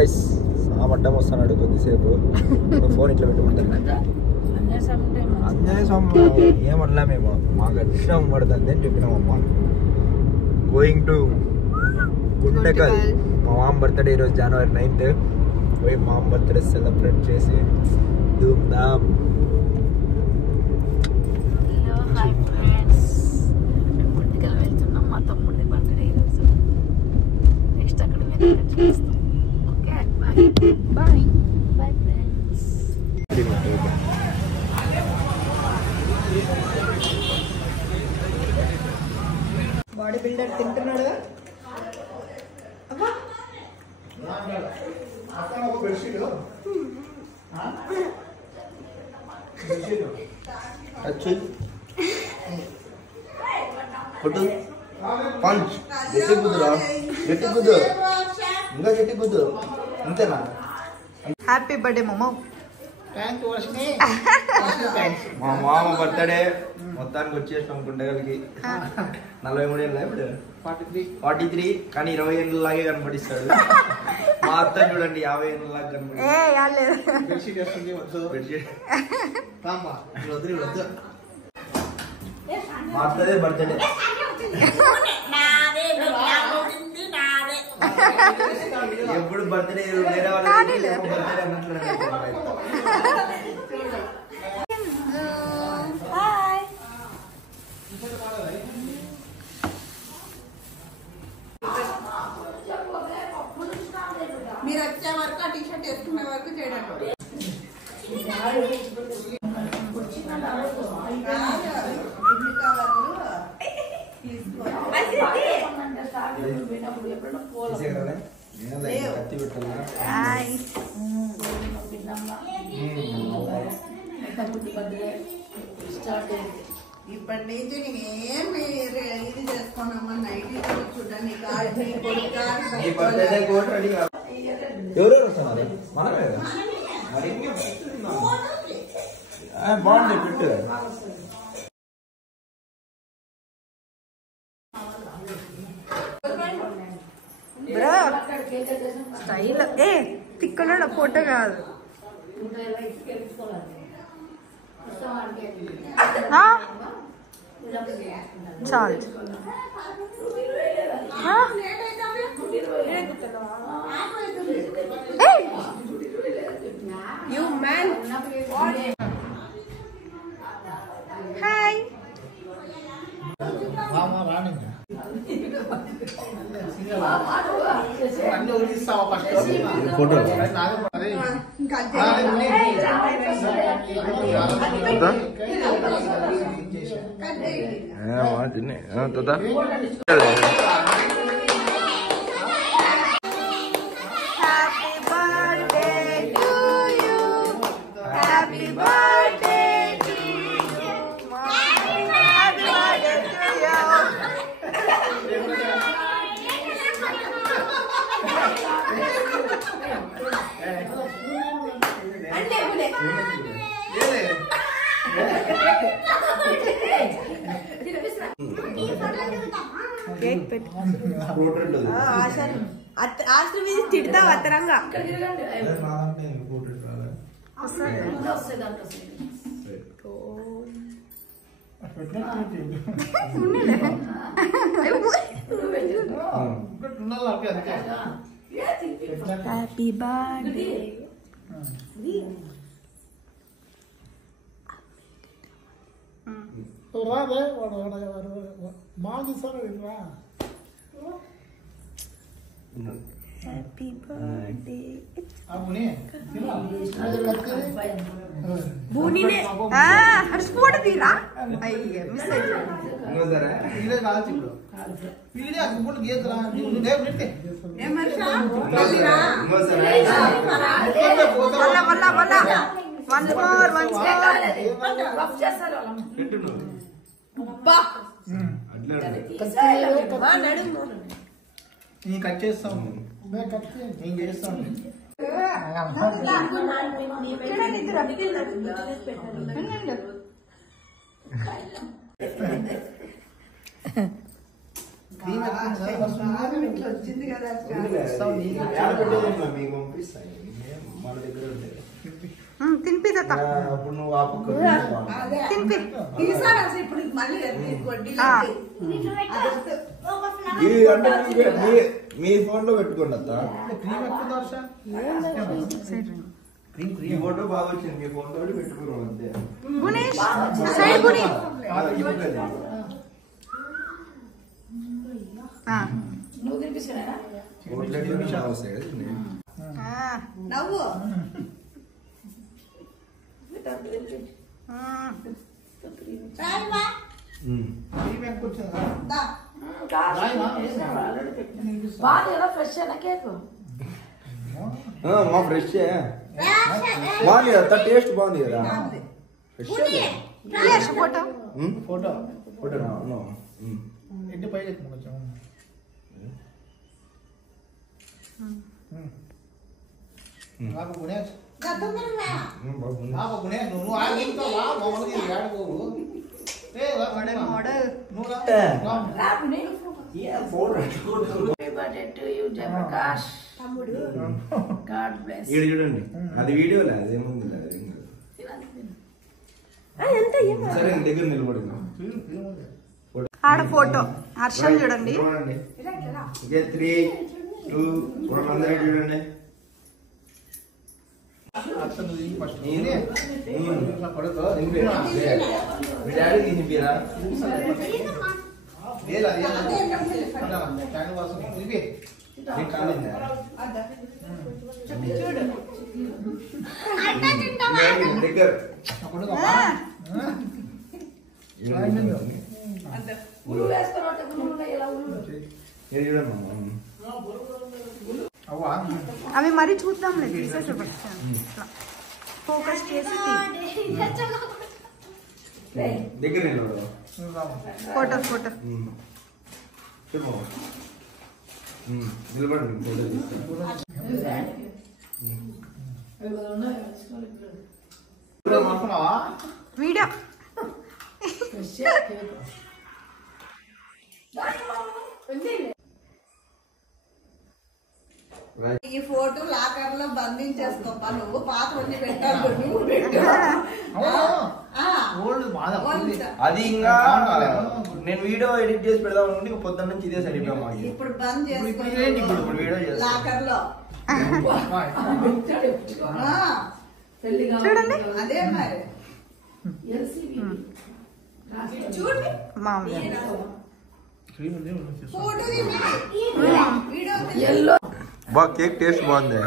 Guys అడ్డం వస్తున్నాడు కొద్దిసేపు ఫోన్ ఇట్లా పెట్టుకుంటాను అంజనేయ స్వామి ఏమన్నా మేము మాకు అక్షరం పడుతుంది అని చెప్పినామమ్మా. Going to Guntakal. మా మామ బర్త్డే ఈరోజు January 9th. పోయి మామ బర్త్డే సెలబ్రేట్ చేసి ధూమ్ ధామ్. మా తమ్ముడి బర్త్డే ఈరోజు. నెక్స్ట్ అక్కడ చూస్తాం. Okay bye bye bye friends. Body builder తింటున్నాడు. పంచ్ గట్టి కుదురా, గట్టి కుదు, ఇంకా గట్టి కుదు, అంతేనా? హ్యాపీ బర్త్డే మామ. మా మామ బర్త్డే మొత్తానికి వచ్చేసాం గుంటగల్కి. 43 ఏళ్ళ ఇప్పుడు 43 కానీ 20 ఏళ్ళలాగే కనపడిస్తాడు. మా అత్త చూడండి 50 ఏళ్ళలాగా కనపడిస్తాడు. మా అత్తదే బర్త్డే. ఎప్పుడు బర్త్డే వేరే వాళ్ళు బర్త్డే అన్నట్లు. మీరు వచ్చే వరకు ఆ టీషర్ట్ వేసుకునే వరకు చేయడం. ఇప్పటి నుంచి నేనేం ఇది చేసుకున్నామా నైట్ చూడండి. ఎవరెవరు వస్తున్నారు? మనమే బాగుంది పెట్టు. బ్రో స్టైల్ ఏ తిక్కలో ఫోటో కాదు. చాలు యూ మ్యాన్. హాయ్ ఫోటో ఆశ్రమ తిడతావు అత్తరంగా. Happy birthday. రాదే బాగా రా. Happy birthday. బూనీనే హర్షపోట తీరా. అయ్యే మిస్ కట్ చేస్తాం నేను చేస్తాను. ఇట్లా వచ్చింది కదా అక్క. మీకు పంపిస్తాయి మన దగ్గర ఉండేది. తినిపి తాత. అప్పుడు నువ్వు ఆ పక్క అదే తినిపి. తీసాను అసలు ఇప్పుడు మళ్ళీ వడ్డీ ఇది అంటే మీ ఫోన్ లో పెట్టుకోండి అత్త. ఈ ఫోటో బాగా వచ్చింది, మీ ఫోన్ తోటి పెట్టుకున్నాం అంతే. గుణేష్ సైడ్ గుణి. నువ్వు తినిపిస్తున్నా నవ్వు మా ఫ్రెష్ బాగుంది కదా, టేస్ట్ బాగుంది కదా. ఫ్రెష్ ఫోటో ఫోటో ఫోటోనా? ఇంటి పై కొంచెం నాకు గుణేష్ నాకు గుణేష్ నువ్వు ఆగుతావా మామూలుగా ఏడుకోవు. మోడల్. చూడండి, అది వీడియో లేదు, అదేముంది సరే దగ్గర నిలబడి ఆడ ఫోటో హర్షం చూడండి. 3, 2, 1 చూడండి. మీ డాడీ తినిపిరా? దగ్గర అవి మరీ చూద్దాం లేదు, తీసేసి ఫోకస్ చేసి దగ్గర ఫోటో ఫోటో చెప్పు నిలబడండి. వీడియో ఈ ఫోటో లాకర్ లో బంధించేసుకోపా. నువ్వు పాత్రని పెట్టాలి, నువ్వు పెట్టు. అది ఇంకా నేను వీడియో ఎడిట్ చేసి పెడదాం అనుకుంటే పొద్దున్న నుంచి ఇదే సరిపోయాం. ఇప్పుడు బంద్ ఇప్పుడు వీడియో చేస్తాం లాకర్ లో చూడండి. అదే మరి చూడండి ఫోటో వీడియో. బా కేక్ టేస్ట్ బాగుంది.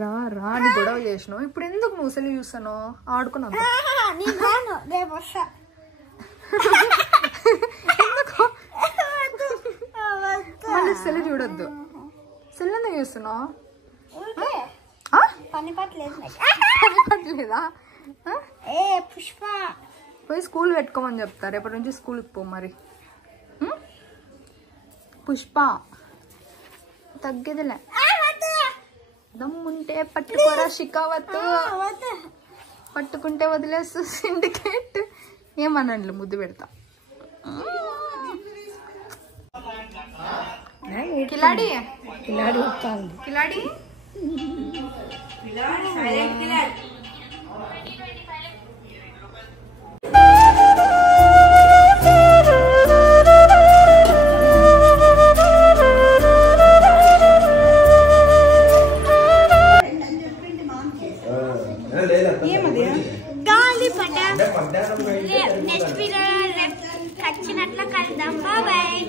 రా రా అని గొడవ చేసినావు. ఇప్పుడు ఎందుకు నువ్వు సెల్ చూస్తాను? ఆడుకున్నావు మళ్ళీ సెల్ చూడొద్దు. సెల్ ఎందుకు చూస్తున్నావు? పని పట్టలేదా? పుష్ప పోయి స్కూల్ పెట్టుకోమని చెప్తా. రేపటి నుంచి స్కూల్కి పో మరి. పుష్ప తగ్గేదిలే. దమ్ముంటే పట్టుకోరా షికావత్, పట్టుకుంటే వదిలేస్తూ సిండికేట్. ఏమనండి ముద్దు పెడతా. కిలాడి కిలాడి కిలాడి నెక్స్ట్ వీడియో వచ్చినట్లు కలుద్దాం. బాయ్.